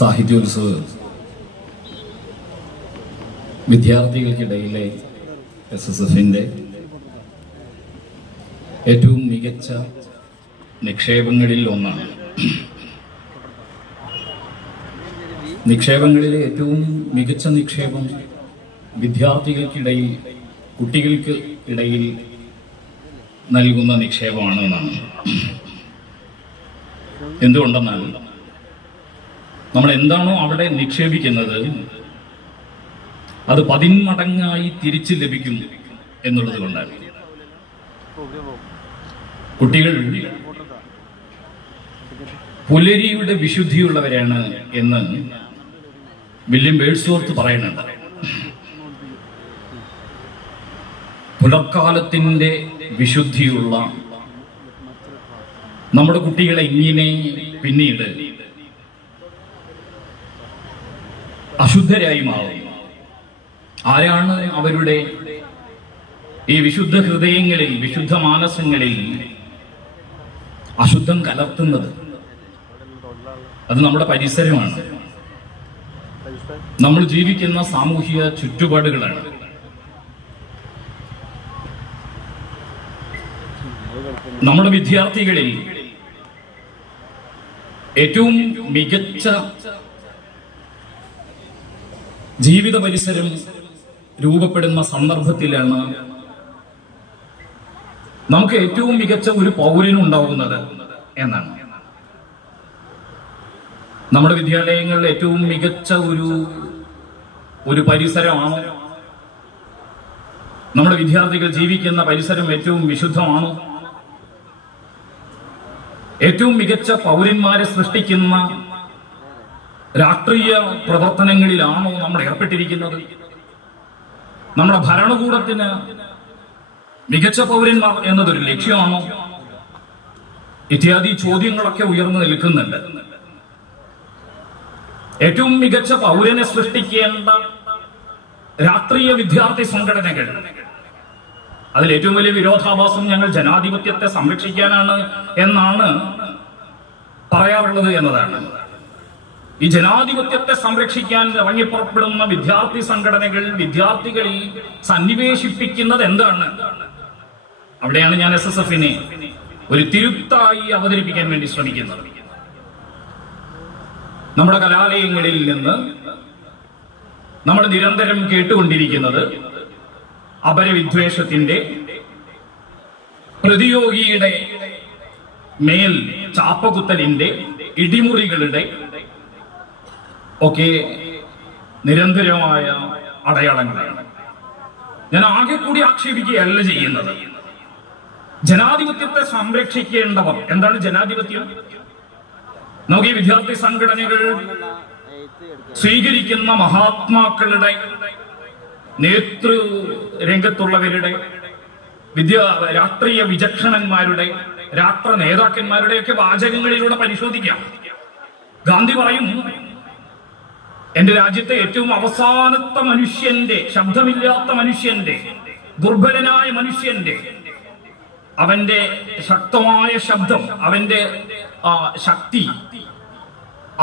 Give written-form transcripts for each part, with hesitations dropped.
സാഹിത്യോത്സവ വിദ്യാർത്ഥികൾക്കിടയിലെ SSFന്റെ ഏറ്റവും മികച്ച നിക്ഷേപങ്ങളിൽ ഒന്നാണ്. നിക്ഷേപങ്ങളിലെ ഏറ്റവും മികച്ച നിക്ഷേപം വിദ്യാർത്ഥികൾക്കിടയിൽ, കുട്ടികൾക്ക് ഇടയിൽ നൽകുന്ന നിക്ഷേപമാണെന്നാണ്. എന്തുകൊണ്ടെന്നാൽ നമ്മൾ എന്താണോ അവിടെ നിക്ഷേപിക്കുന്നത് അത് 10 മടങ്ങായി തിരിച്ചു ലഭിക്കും എന്നുള്ളത് കൊണ്ടാണ്. കുട്ടികൾ പുലരിയുടെ വിശുദ്ധിയുള്ളവരാണ് എന്ന് വില്യം വേഡ്സ്വർത്ത് പറയുന്നുണ്ട്. പുലർക്കാലത്തിന്റെ വിശുദ്ധിയുള്ള നമ്മുടെ കുട്ടികളെ ഇങ്ങനെ പിന്നീട് അശുദ്ധരായി മാറും. ആരാണ് അവരുടെ ഈ വിശുദ്ധ ഹൃദയങ്ങളിൽ, വിശുദ്ധ മാനസങ്ങളിൽ അശുദ്ധം കലർത്തുന്നത്? അത് നമ്മുടെ പരിസരമാണ്, നമ്മൾ ജീവിക്കുന്ന സാമൂഹിക ചുറ്റുപാടുകളാണ്. നമ്മുടെ വിദ്യാർത്ഥികളിൽ ഏറ്റവും മികച്ച ജീവിത പരിസരം രൂപപ്പെടുന്ന സന്ദർഭത്തിലാണ് നമുക്ക് ഏറ്റവും മികച്ച ഒരു പൗരനുണ്ടാവുന്നത് എന്നാണ്. നമ്മുടെ വിദ്യാലയങ്ങളിൽ ഏറ്റവും മികച്ച ഒരു പരിസരമാണോ? നമ്മുടെ വിദ്യാർത്ഥികൾ ജീവിക്കുന്ന പരിസരം ഏറ്റവും വിശുദ്ധമാണോ? ഏറ്റവും മികച്ച പൗരന്മാരെ സൃഷ്ടിക്കുന്ന രാഷ്ട്രീയ പ്രവർത്തനങ്ങളിലാണോ നമ്മൾ ഏർപ്പെട്ടിരിക്കുന്നത്? നമ്മുടെ ഭരണകൂടത്തിന് മികച്ച പൗരന്മാർ എന്നതൊരു ലക്ഷ്യമാണോ? ഇത്യാദി ചോദ്യങ്ങളൊക്കെ ഉയർന്നു നിൽക്കുന്നുണ്ട്. ഏറ്റവും മികച്ച പൗരനെ സൃഷ്ടിക്കേണ്ട രാഷ്ട്രീയ വിദ്യാർത്ഥി സംഘടനകൾ, അതിൽ ഏറ്റവും വലിയ വിരോധാഭാസം ഞങ്ങൾ ജനാധിപത്യത്തെ സംരക്ഷിക്കാനാണ് എന്നാണ് പറയാറുള്ളത് എന്നതാണ്. ഈ ജനാധിപത്യത്തെ സംരക്ഷിക്കാൻ ഇറങ്ങിപ്പുറപ്പെടുന്ന വിദ്യാർത്ഥി സംഘടനകൾ വിദ്യാർത്ഥികളിൽ സന്നിവേശിപ്പിക്കുന്നത് എന്താണ്? അവിടെയാണ് ഞാൻ SSFനെ ഒരു തിരുത്തായി അവതരിപ്പിക്കാൻ വേണ്ടി ശ്രമിക്കുന്നത്. നമ്മുടെ കലാലയങ്ങളിൽ നിന്ന് നമ്മൾ നിരന്തരം കേട്ടുകൊണ്ടിരിക്കുന്നത് അപരവിദ്വേഷത്തിന്റെ, പ്രതിയോഗിയുടെ മേൽ ചാപ്പകുത്തലിന്റെ, ഇടിമുറികളുടെ ഒക്കെ നിരന്തരമായ അടയാളങ്ങളാണ്. ഞാൻ ആകെ കൂടി ആക്ഷേപിക്കുകയല്ല ചെയ്യുന്നത്. ജനാധിപത്യത്തെ സംരക്ഷിക്കേണ്ടവർ, എന്താണ് ജനാധിപത്യം? നമുക്ക് ഈ വിദ്യാർത്ഥി സംഘടനകൾ സ്വീകരിക്കുന്ന മഹാത്മാക്കളുടെ, നേതൃ രംഗത്തുള്ളവരുടെ, രാഷ്ട്രീയ വിചക്ഷണന്മാരുടെ, രാഷ്ട്ര നേതാക്കന്മാരുടെയൊക്കെ വാചകങ്ങളിലൂടെ പരിശോധിക്കാം. ഗാന്ധി പറയും, എന്റെ രാജ്യത്തെ ഏറ്റവും അവസാനത്തെ മനുഷ്യന്റെ, ശബ്ദമില്ലാത്ത മനുഷ്യന്റെ, ദുർബലനായ മനുഷ്യന്റെ, അവന്റെ ശക്തമായ ശബ്ദം, അവന്റെ ശക്തി,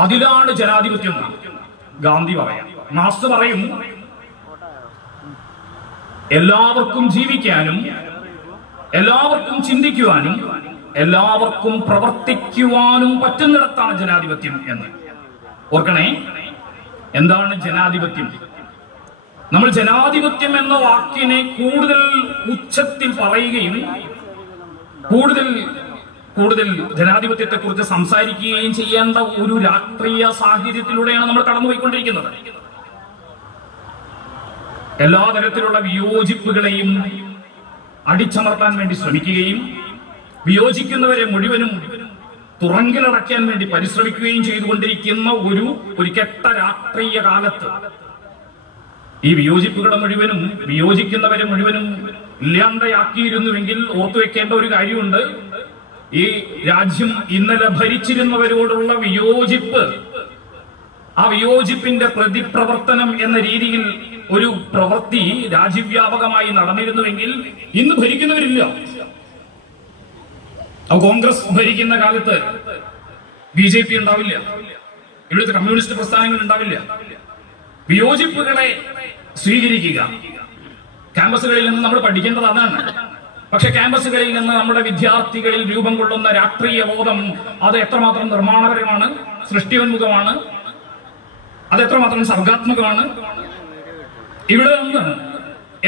അതിലാണ് ജനാധിപത്യം ഗാന്ധി പറയാം. മാർക്സ് പറയും, എല്ലാവർക്കും ജീവിക്കാനും, എല്ലാവർക്കും ചിന്തിക്കുവാനും, എല്ലാവർക്കും പ്രവർത്തിക്കുവാനും പറ്റുന്നിടത്താണ് ജനാധിപത്യം എന്ന്. ഓർക്കണേ, എന്താണ് ജനാധിപത്യം? നമ്മൾ ജനാധിപത്യം എന്ന വാക്കിനെ കൂടുതൽ ഉച്ചത്തിൽ പറയുകയും കൂടുതൽ ജനാധിപത്യത്തെ കുറിച്ച് സംസാരിക്കുകയും ചെയ്യേണ്ട ഒരു രാഷ്ട്രീയ സാഹചര്യത്തിലൂടെയാണ് നമ്മൾ കടന്നുപോയിക്കൊണ്ടിരിക്കുന്നത്. എല്ലാ തരത്തിലുള്ള വിയോജിപ്പുകളെയും അടിച്ചമർത്താൻ വേണ്ടി ശ്രമിക്കുകയും വിയോജിക്കുന്നവരെ മുഴുവനും തുറങ്കിലടയ്ക്കാൻ വേണ്ടി പരിശ്രമിക്കുകയും ചെയ്തുകൊണ്ടിരിക്കുന്ന ഒരു കെട്ട രാഷ്ട്രീയ കാലത്ത് ഈ വിയോജിപ്പുകളെ മുഴുവനും, വിയോജിക്കുന്നവരെ മുഴുവനും ഇല്ലാണ്ടയാക്കിയിരുന്നുവെങ്കിൽ ഓർത്തുവെക്കേണ്ട ഒരു കാര്യമുണ്ട്. ഈ രാജ്യം ഇന്നലെ ഭരിച്ചിരുന്നവരോടുള്ള വിയോജിപ്പ്, ആ വിയോജിപ്പിന്റെ പ്രതിപ്രവർത്തനം എന്ന രീതിയിൽ ഒരു പ്രവൃത്തി രാജ്യവ്യാപകമായി നടന്നിരുന്നുവെങ്കിൽ ഇന്ന് ഭരിക്കുന്നവരില്ല. കോൺഗ്രസ് ഭരിക്കുന്ന കാലത്ത് BJP ഉണ്ടാവില്ല. ഇവിടുത്തെ കമ്മ്യൂണിസ്റ്റ് പ്രസ്ഥാനങ്ങൾ ഉണ്ടാവില്ല. വിയോജിപ്പുകളെ സ്വീകരിക്കുക. ക്യാമ്പസുകളിൽ നിന്ന് നമ്മൾ പഠിക്കേണ്ടത് അതാണ്. പക്ഷെ ക്യാമ്പസുകളിൽ നിന്ന് നമ്മുടെ വിദ്യാർത്ഥികളിൽ രൂപം കൊള്ളുന്ന രാഷ്ട്രീയ ബോധം അത് എത്രമാത്രം നിർമ്മാണപരമാണ്, സൃഷ്ടിയോന്മുഖമാണ്, അത് എത്രമാത്രം സർഗാത്മകമാണ്. ഇവിടെ നിന്ന്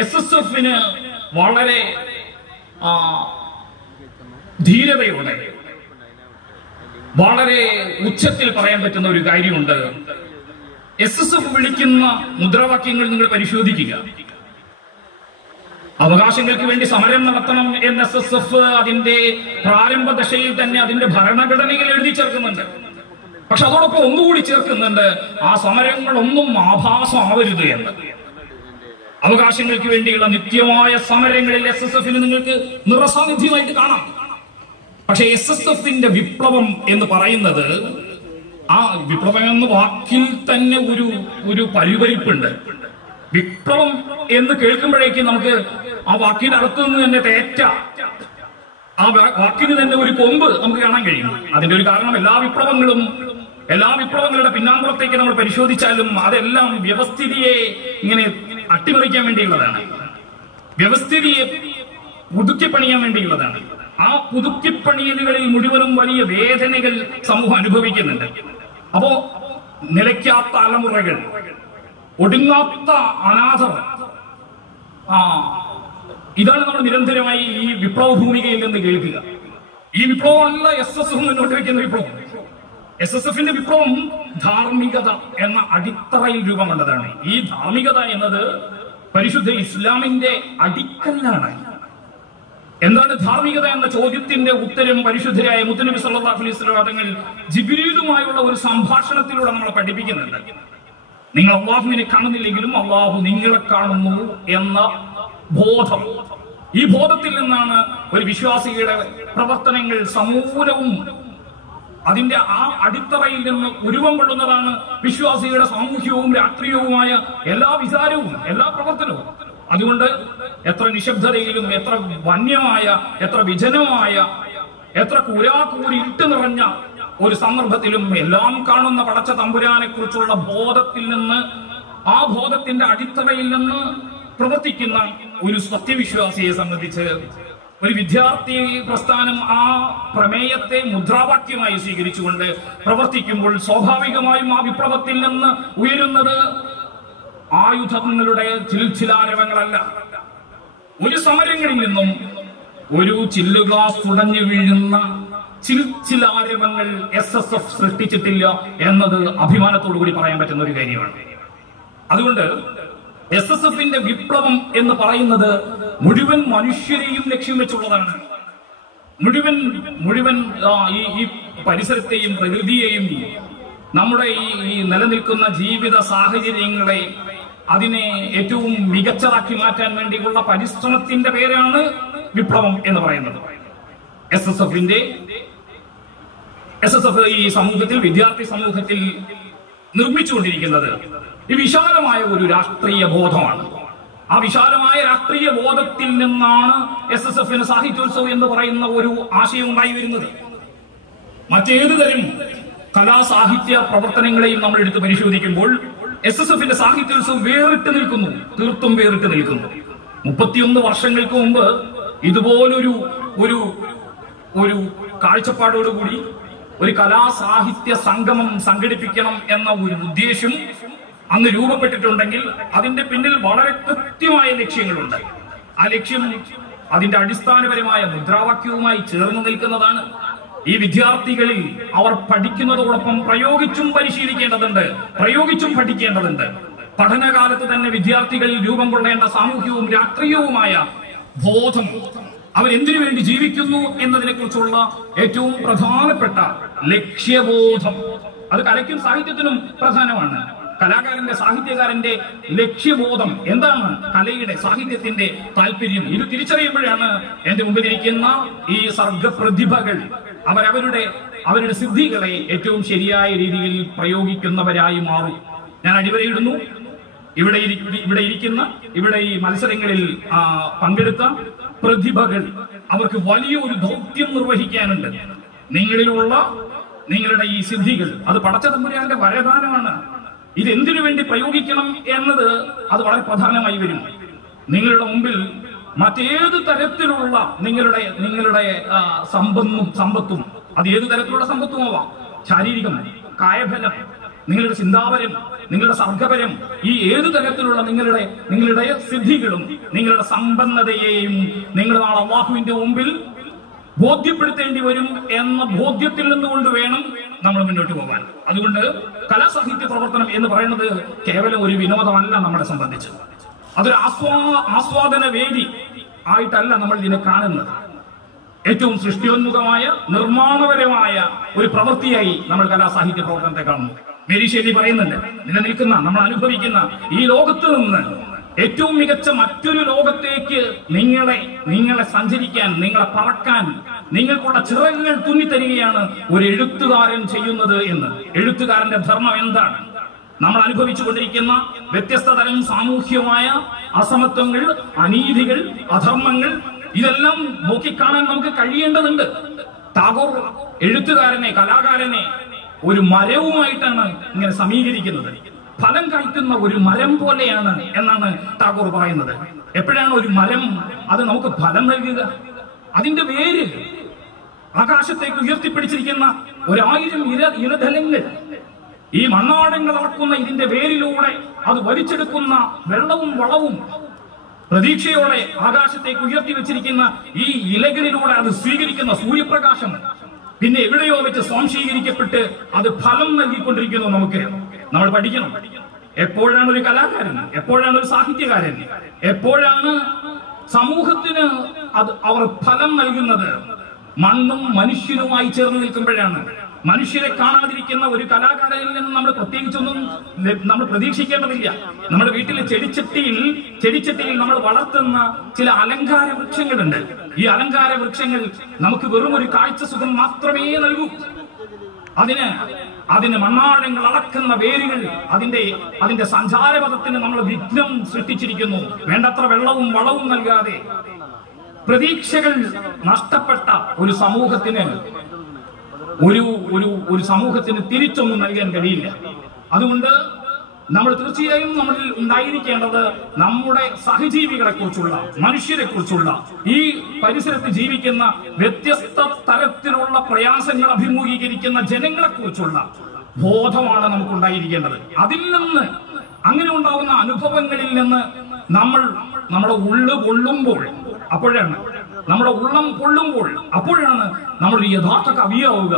SSFന് വളരെ ധീരതയോടെ വളരെ ഉച്ചത്തിൽ പറയാൻ പറ്റുന്ന ഒരു കാര്യമുണ്ട്. SSF വിളിക്കുന്ന മുദ്രാവാക്യങ്ങൾ നിങ്ങൾ പരിശോധിക്കുക. അവകാശങ്ങൾക്ക് വേണ്ടി സമരം നടത്തണം എന്ന് SSF അതിന്റെ പ്രാരംഭ ദശയിൽ തന്നെ അതിന്റെ ഭരണഘടനയിൽ എഴുതി ചേർക്കുന്നുണ്ട്. പക്ഷെ അതോടൊപ്പം ഒന്നുകൂടി ചേർക്കുന്നുണ്ട്, ആ സമരങ്ങളൊന്നും ആഭാസമാവരുത് എന്ന്. അവകാശങ്ങൾക്ക് വേണ്ടിയുള്ള നിത്യമായ സമരങ്ങളിൽ SSFന് നിങ്ങൾക്ക് നിറസാന്നിധ്യമായിട്ട് കാണാം. പക്ഷെ SSFന്റെ വിപ്ലവം എന്ന് പറയുന്നത്, ആ വിപ്ലവം എന്ന വാക്കിൽ തന്നെ ഒരു പരിപരിപ്പുണ്ട്. വിപ്ലവം എന്ന് കേൾക്കുമ്പോഴേക്കും നമുക്ക് ആ വാക്കിന്റെ അർത്ഥം നിന്ന് തന്നെ തേറ്റ, ആ വാക്കിന് തന്നെ ഒരു കൊമ്പ് നമുക്ക് കാണാൻ കഴിയും. അതിന്റെ ഒരു കാരണം എല്ലാ വിപ്ലവങ്ങളുടെ പിന്നാമ്പുറത്തേക്ക് നമ്മൾ പരിശോധിച്ചാലും അതെല്ലാം വ്യവസ്ഥിതിയെ ഇങ്ങനെ അട്ടിമറിക്കാൻ വേണ്ടിയുള്ളതാണ്, വ്യവസ്ഥിതിയെ പുതുക്കിപ്പണിയാൻ വേണ്ടിയുള്ളതാണ്. ആ പുതുക്കിപ്പണിയലുകളിൽ മുഴുവനും വലിയ വേദനകൾ സമൂഹം അനുഭവിക്കുന്നുണ്ട്. അപ്പോ നിലയ്ക്കാത്ത തലമുറകൾ, ഒടുങ്ങാത്ത അനാഥർ, ഇതാണ് നമ്മൾ നിരന്തരമായി ഈ വിപ്ലവ ഭൂമികയിൽ നിന്ന് കേൾക്കുക. ഈ വിപ്ലവം അല്ല SSF മുന്നോട്ട് വയ്ക്കുന്ന വിപ്ലവം. SSFന്റെ വിപ്ലവം ധാർമ്മികത എന്ന അടിത്തറയിൽ രൂപം കൊണ്ടതാണ്. ഈ ധാർമ്മികത എന്നത് പരിശുദ്ധ ഇസ്ലാമിന്റെ അടിക്കല്ലാണ്. എന്താണ് ധാർമ്മികത എന്ന ചോദ്യത്തിന്റെ ഉത്തരം പരിശുദ്ധരായ മുത്തുനബി സല്ലല്ലാഹു അലൈഹി വസല്ലം തങ്ങൾ ജിബ്രീലുമായുള്ള ഒരു സംഭാഷണത്തിലൂടെ നമ്മളെ പഠിപ്പിക്കുന്നുണ്ട്. നിങ്ങൾ അള്ളാഹുവിനെ കാണുന്നില്ലെങ്കിലും അള്ളാഹു നിങ്ങളെ കാണുന്നു എന്ന ബോധം, ഈ ബോധത്തിൽ നിന്നാണ് ഒരു വിശ്വാസിയുടെ പ്രവർത്തനങ്ങൾ സമൂലവും അതിന്റെ ആ അടിത്തറയിൽ നിന്ന് ഉരുവം കൊള്ളുന്നതാണ് വിശ്വാസിയുടെ സാമൂഹ്യവും രാഷ്ട്രീയവുമായ എല്ലാ വിചാരവും എല്ലാ പ്രവർത്തനവും. അതുകൊണ്ട് എത്ര നിശബ്ദതയിലും എത്ര വന്യമായ എത്ര വിജനമായ എത്ര കൂരാക്കൂരി ഇട്ട് നിറഞ്ഞ ഒരു സന്ദർഭത്തിലും എല്ലാം കാണുന്ന പടച്ച തമ്പുരാനെ കുറിച്ചുള്ള ബോധത്തിൽ നിന്ന്, ആ ബോധത്തിന്റെ അടിത്തറയിൽ നിന്ന് പ്രവർത്തിക്കുന്ന ഒരു സത്യവിശ്വാസിയെ സംബന്ധിച്ച് ഒരു വിദ്യാർത്ഥി പ്രസ്ഥാനം ആ പ്രമേയത്തെ മുദ്രാവാക്യമായി സ്വീകരിച്ചുകൊണ്ട് പ്രവർത്തിക്കുമ്പോൾ സ്വാഭാവികമായും ആ വിപ്ലവത്തിൽ നിന്ന് ഉയരുന്നത് ആയുധങ്ങളുടെ ചിൽച്ചിലാരവങ്ങളല്ല. ഒരു സമരങ്ങളിൽ നിന്നും ഒരു ചില്ലു ഗ്ലാസ് ഉടഞ്ഞു വീഴുന്ന ചിൽച്ചിലാരവങ്ങൾ SSF സൃഷ്ടിച്ചിട്ടില്ല എന്നത് അഭിമാനത്തോടു കൂടി പറയാൻ പറ്റുന്ന ഒരു കാര്യമാണ്. അതുകൊണ്ട് SSFന്റെ വിപ്ലവം എന്ന് പറയുന്നത് മുഴുവൻ മനുഷ്യരെയും ലക്ഷ്യം വെച്ചുള്ളതാണ്. മുഴുവൻ ഈ പരിസരത്തെയും പ്രകൃതിയെയും നമ്മുടെ ഈ നിലനിൽക്കുന്ന ജീവിത സാഹചര്യങ്ങളെ അതിനെ ഏറ്റവും മികച്ചതാക്കി മാറ്റാൻ വേണ്ടിയുള്ള പരിശ്രമത്തിന്റെ പേരാണ് വിപ്ലവം എന്ന് പറയുന്നത്. SSF ഈ സമൂഹത്തിൽ, വിദ്യാർത്ഥി സമൂഹത്തിൽ നിർമ്മിച്ചുകൊണ്ടിരിക്കുന്നത് ഈ വിശാലമായ ഒരു രാഷ്ട്രീയ ബോധമാണ്. ആ വിശാലമായ രാഷ്ട്രീയ ബോധത്തിൽ നിന്നാണ് SSFന് സാഹിത്യോത്സവം എന്ന് പറയുന്ന ഒരു ആശയം ഉണ്ടായി വരുന്നത്. മറ്റേത് തരം കലാസാഹിത്യ പ്രവർത്തനങ്ങളെയും നമ്മൾ എടുത്ത് പരിശോധിക്കുമ്പോൾ SSFന്റെ സാഹിത്യോത്സവം വേറിട്ട് നിൽക്കുന്നു, തീർത്തും വേറിട്ട് നിൽക്കുന്നു. 31 വർഷങ്ങൾക്ക് മുമ്പ് ഇതുപോലൊരു ഒരു കാഴ്ചപ്പാടോടുകൂടി ഒരു കലാസാഹിത്യ സംഗമം സംഘടിപ്പിക്കണം എന്ന ഒരു ഉദ്ദേശം അന്ന് രൂപപ്പെട്ടിട്ടുണ്ടെങ്കിൽ അതിന്റെ പിന്നിൽ വളരെ കൃത്യമായ ലക്ഷ്യങ്ങളുണ്ട്. ആ ലക്ഷ്യം അതിന്റെ അടിസ്ഥാനപരമായ മുദ്രാവാക്യവുമായി ചേർന്ന് നിൽക്കുന്നതാണ്. ഈ വിദ്യാർത്ഥികളിൽ അവർ പഠിക്കുന്നതോടൊപ്പം പ്രയോഗിച്ചും പരിശീലിക്കേണ്ടതുണ്ട്, പ്രയോഗിച്ചും പഠിക്കേണ്ടതുണ്ട്. പഠനകാലത്ത് തന്നെ വിദ്യാർത്ഥികളിൽ രൂപം കൊള്ളേണ്ട സാമൂഹ്യവും രാഷ്ട്രീയവുമായ ബോധം, അവരെന്തിനു വേണ്ടി ജീവിക്കുന്നു എന്നതിനെ കുറിച്ചുള്ള ഏറ്റവും പ്രധാനപ്പെട്ട ലക്ഷ്യബോധം, അത് കലയ്ക്കും സാഹിത്യത്തിനും പ്രധാനമാണ്. കലാകാരന്റെ, സാഹിത്യകാരന്റെ ലക്ഷ്യബോധം എന്താണ്, കലയുടെ സാഹിത്യത്തിന്റെ താല്പര്യം, ഇത് തിരിച്ചറിയുമ്പോഴാണ് എന്റെ മുമ്പിലിരിക്കുന്ന ഈ സർഗപ്രതിഭകൾ അവരുടെ സിദ്ധികളെ ഏറ്റവും ശരിയായ രീതിയിൽ പ്രയോഗിക്കുന്നവരായി മാറും. ഞാൻ അടിവരയിടുന്നു, ഇവിടെ ഈ മത്സരങ്ങളിൽ പങ്കെടുത്ത പ്രതിഭകൾ അവർക്ക് വലിയൊരു ദൗത്യം നിർവഹിക്കാനുണ്ട്. നിങ്ങളുടെ ഈ സിദ്ധികൾ അത് പടച്ച തമ്പുരാന്റെ വരദാനമാണ്. ഇതെന്തിനു വേണ്ടി പ്രയോഗിക്കണം എന്നത് അത് വളരെ പ്രധാനമായി വരും. നിങ്ങളുടെ മുമ്പിൽ മറ്റേത് തരത്തിലുള്ള നിങ്ങളുടെ സമ്പത്തും അത് ഏത് തരത്തിലുള്ള സമ്പത്തും ആവാം. ശാരീരികം, കായബലം, നിങ്ങളുടെ ചിന്താപരം, നിങ്ങളുടെ സർഗപരം, ഈ ഏത് തരത്തിലുള്ള നിങ്ങളുടെ സിദ്ധികളും നിങ്ങളുടെ സമ്പന്നതയെയും നിങ്ങൾ നാളെ അല്ലാഹുവിന്റെ മുമ്പിൽ ബോധ്യപ്പെടുത്തേണ്ടി വരും എന്ന ബോധ്യത്തിൽ നിന്നുകൊണ്ട് വേണം നമ്മൾ മുന്നോട്ട് പോകാൻ. അതുകൊണ്ട് കലാസാഹിത്യ പ്രവർത്തനം എന്ന് പറയുന്നത് കേവലം ഒരു വിനോദമല്ല. നമ്മളെ സംബന്ധിച്ച് അതൊരു ആസ്വാദന വേദി ആയിട്ടല്ല നമ്മൾ ഇതിനെ കാണുന്നത്. ഏറ്റവും സൃഷ്ടിയോന്മുഖമായ നിർമ്മാണപരമായ ഒരു പ്രവൃത്തിയായി നമ്മൾ കലാസാഹിത്യ പ്രവർത്തനത്തെ കാണുന്നു. മേരിശ്ശേരി പറയുന്നുണ്ട്, നിലനിൽക്കുന്ന നമ്മൾ അനുഭവിക്കുന്ന ഈ ലോകത്ത് നിന്ന് ഏറ്റവും മികച്ച മറ്റൊരു ലോകത്തേക്ക് നിങ്ങളെ സഞ്ചരിക്കാൻ, നിങ്ങളെ പറക്കാൻ, നിങ്ങൾക്കുള്ള ചിറകുകൾ തുന്നിത്തരികയാണ് ഒരു എഴുത്തുകാരൻ ചെയ്യുന്നത് എന്ന്. എഴുത്തുകാരന്റെ ധർമ്മം എന്താണ്? നമ്മൾ അനുഭവിച്ചു കൊണ്ടിരിക്കുന്ന വ്യത്യസ്ത തരം സാമൂഹ്യമായ അസമത്വങ്ങൾ, അനീതികൾ, അധർമ്മങ്ങൾ, ഇതെല്ലാം നോക്കിക്കാണാൻ നമുക്ക് കഴിയേണ്ടതുണ്ട്. ടാഗോർ എഴുത്തുകാരനെ, കലാകാരനെ ഒരു മരവുമായിട്ടാണ് ഇങ്ങനെ സമീകരിക്കുന്നത്. ഫലം കായ്ക്കുന്ന ഒരു മരം പോലെയാണ് എന്നാണ് ടാഗോർ പറയുന്നത്. എപ്പോഴാണ് ഒരു മരം അത് നമുക്ക് ഫലം നൽകുക? അതിന്റെ വേര് ആകാശത്തേക്ക് ഉയർത്തിപ്പിടിച്ചിരിക്കുന്ന 1000 ഇലതലങ്ങൾ, ഈ മണ്ണാടങ്ങൾ അളക്കുന്ന ഇതിന്റെ വേരിലൂടെ അത് വലിച്ചെടുക്കുന്ന വെള്ളവും വളവും പ്രതീക്ഷയോടെ ആകാശത്തേക്ക് ഉയർത്തി വെച്ചിരിക്കുന്ന ഈ ഇലകളിലൂടെ അത് സ്വീകരിക്കുന്ന സൂര്യപ്രകാശം പിന്നെ എവിടെയോ വെച്ച് സ്വാംശീകരിക്കപ്പെട്ട് അത് ഫലം നൽകിക്കൊണ്ടിരിക്കുന്നു. നമ്മൾ പഠിക്കണം. എപ്പോഴാണ് ഒരു കലാകാരൻ, എപ്പോഴാണ് ഒരു സാഹിത്യകാരൻ, എപ്പോഴാണ് സമൂഹത്തിന് അവർ ഫലം നൽകുന്നത്? മണ്ണും മനുഷ്യനുമായി ചേർന്ന് നിൽക്കുമ്പോഴാണ്. മനുഷ്യരെ കാണാതിരിക്കുന്ന ഒരു കലാകാരനിൽ നിന്ന് നമ്മൾ പ്രത്യേകിച്ചൊന്നും നമ്മൾ പ്രതീക്ഷിക്കേണ്ടതില്ല. നമ്മുടെ വീട്ടിലെ ചെടിച്ചട്ടിയിൽ നമ്മൾ വളർത്തുന്ന ചില അലങ്കാര വൃക്ഷങ്ങളുണ്ട്. ഈ അലങ്കാര വൃക്ഷങ്ങൾ നമുക്ക് വെറും ഒരു കാഴ്ച സുഖം മാത്രമേ നൽകൂ. അതിന് മണ്ണാഴങ്ങൾ അളക്കുന്ന വേരുകൾ, അതിന്റെ സഞ്ചാരപഥത്തിന് നമ്മൾ വിഘ്നം സൃഷ്ടിച്ചിരിക്കുന്നു. വേണ്ടത്ര വെള്ളവും വളവും നൽകാതെ പ്രതീക്ഷകൾ നഷ്ടപ്പെട്ട ഒരു സമൂഹത്തിന് ഒരു സമൂഹത്തിന് തിരിച്ചൊന്നും നൽകാൻ കഴിയില്ല. അതുകൊണ്ട് നമ്മൾ തീർച്ചയായും നമ്മളിൽ ഉണ്ടായിരിക്കേണ്ടത് നമ്മുടെ സഹജീവികളെ കുറിച്ചുള്ള, മനുഷ്യരെ കുറിച്ചുള്ള, ഈ പരിസരത്ത് ജീവിക്കുന്ന വ്യത്യസ്ത തരത്തിലുള്ള പ്രയാസങ്ങൾ അഭിമുഖീകരിക്കുന്ന ജനങ്ങളെ കുറിച്ചുള്ള ബോധമാണ് നമുക്കുണ്ടായിരിക്കേണ്ടത്. അതിൽ നിന്ന്, അങ്ങനെ ഉണ്ടാകുന്ന അനുഭവങ്ങളിൽ നിന്ന് നമ്മുടെ ഉള്ളു പൊള്ളുമ്പോൾ, നമ്മുടെ ഉള്ളം പൊള്ളുമ്പോൾ അപ്പോഴാണ് നമ്മളൊരു യഥാർത്ഥ കവിയാവുക,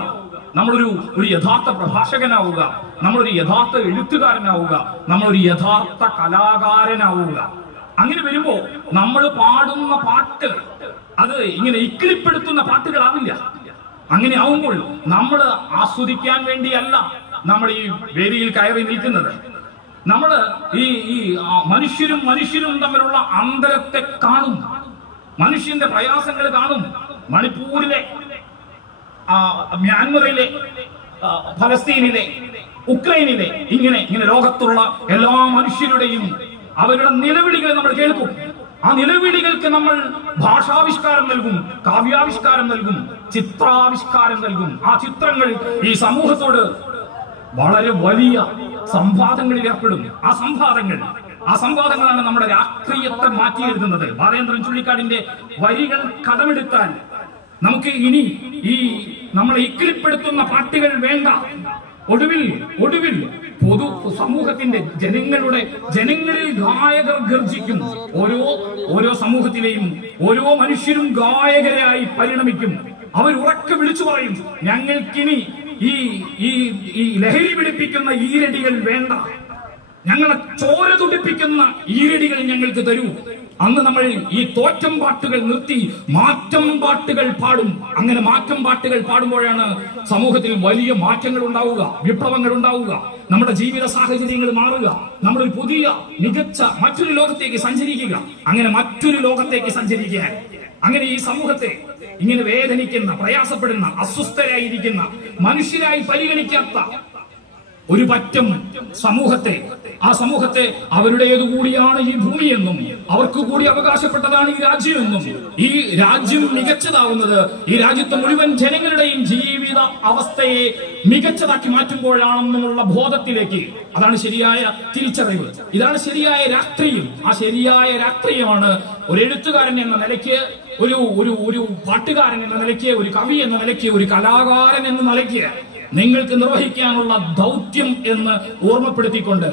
നമ്മളൊരു യഥാർത്ഥ പ്രഭാഷകനാവുക, നമ്മളൊരു യഥാർത്ഥ എഴുത്തുകാരനാവുക, നമ്മളൊരു യഥാർത്ഥ കലാകാരനാവുക. അങ്ങനെ വരുമ്പോ നമ്മൾ പാടുന്ന പാട്ട് അത് ഇങ്ങനെ ഇക്കിളിപ്പെടുത്തുന്ന പാട്ടുകളാവില്ല. അങ്ങനെ ആവുമ്പോൾ നമ്മൾ ആസ്വദിക്കാൻ വേണ്ടിയല്ല നമ്മൾ ഈ വേദിയിൽ കയറി നിൽക്കുന്നത്. നമ്മൾ ഈ മനുഷ്യരും തമ്മിലുള്ള അന്തരത്തെ കാണും, മനുഷ്യന്റെ പ്രയാസങ്ങൾ കാണും. മണിപ്പൂരിലെ, മ്യാൻമറിലെ, ഫലസ്തീനിലെ, ഉക്രൈനിലെ, ഇങ്ങനെ ലോകത്തുള്ള എല്ലാ മനുഷ്യരുടെയും അവരുടെ നിലവിളികൾ നമ്മൾ കേൾക്കും. ആ നിലവിളികൾക്ക് നമ്മൾ ഭാഷാവിഷ്കാരം നൽകും, കാവ്യാവിഷ്കാരം നൽകും, ചിത്രാവിഷ്കാരം നൽകും. ആ ചിത്രങ്ങൾ ഈ സമൂഹത്തോട് വളരെ വലിയ സംവാദങ്ങളിൽ ഏർപ്പെടും. ആ സംവാദങ്ങളാണ് നമ്മുടെ രാഷ്ട്രീയത്തെ മാറ്റി എഴുതുന്നത്. ബാലേന്ദ്രൻ ചുള്ളിക്കാടിന്റെ വരികൾ കടമെടുത്താൽ നമുക്ക് ഇനി നമ്മളെ ഇക്കിളിപ്പെടുത്തുന്ന പാട്ടുകൾ വേണ്ട. ഒടുവിൽ പൊതു സമൂഹത്തിന്റെ ജനങ്ങളിൽ ഗായകർ ഗർജിക്കും. ഓരോ സമൂഹത്തിലെയും ഓരോ മനുഷ്യരും ഗായകരായി പരിണമിക്കും. അവർ ഉറക്കെ വിളിച്ചു പറയും, ഞങ്ങൾക്കിനി ഈ ലഹരി പിടിപ്പിക്കുന്ന ഈരടികൾ വേണ്ട, ഞങ്ങളെ ചോര തുടിപ്പിക്കുന്ന ഈരടികൾ ഞങ്ങൾക്ക് തരൂ. അന്ന് നമ്മൾ ഈ തോറ്റം പാട്ടുകൾ നിർത്തി മാറ്റം പാട്ടുകൾ പാടും. അങ്ങനെ മാറ്റം പാട്ടുകൾ പാടുമ്പോഴാണ് സമൂഹത്തിൽ വലിയ മാറ്റങ്ങൾ ഉണ്ടാവുക, വിപ്ലവങ്ങൾ ഉണ്ടാവുക, നമ്മുടെ ജീവിത സാഹചര്യങ്ങൾ മാറുക, നമ്മളൊരു പുതിയ മികച്ച മറ്റൊരു ലോകത്തേക്ക് സഞ്ചരിക്കുക. അങ്ങനെ മറ്റൊരു ലോകത്തേക്ക് സഞ്ചരിക്കാൻ, അങ്ങനെ ഈ സമൂഹത്തെ ഇങ്ങനെ വേദനിക്കുന്ന, പ്രയാസപ്പെടുന്ന, അസ്വസ്ഥരായിരിക്കുന്ന, മനുഷ്യരായി പരിഗണിക്കാത്ത ഒരു പറ്റം സമൂഹത്തെ, ആ സമൂഹത്തെ അവരുടേതുകൂടിയാണ് ഈ ഭൂമിയെന്നും അവർക്ക് കൂടി അവകാശപ്പെട്ടതാണ് ഈ രാജ്യമെന്നും ഈ രാജ്യം മികച്ചതാവുന്നത് ഈ രാജ്യത്തെ മുഴുവൻ ജനങ്ങളുടെയും ജീവിത അവസ്ഥയെ മികച്ചതാക്കി മാറ്റുമ്പോഴാണെന്നുള്ള ബോധത്തിലേക്ക്, അതാണ് ശരിയായ തിരിച്ചറിവ്, ഇതാണ് ശരിയായ രാഷ്ട്രീയം. ആ ശരിയായ രാഷ്ട്രീയമാണ് ഒരു എഴുത്തുകാരൻ എന്ന നിലയ്ക്ക്, ഒരു പാട്ടുകാരൻ എന്ന നിലയ്ക്ക്, ഒരു കവി എന്ന നിലയ്ക്ക്, ഒരു കലാകാരൻ എന്ന നിലയ്ക്ക് നിങ്ങൾക്ക് നിർവഹിക്കാനുള്ള ദൗത്യം എന്ന് ഓർമ്മപ്പെടുത്തിക്കൊണ്ട്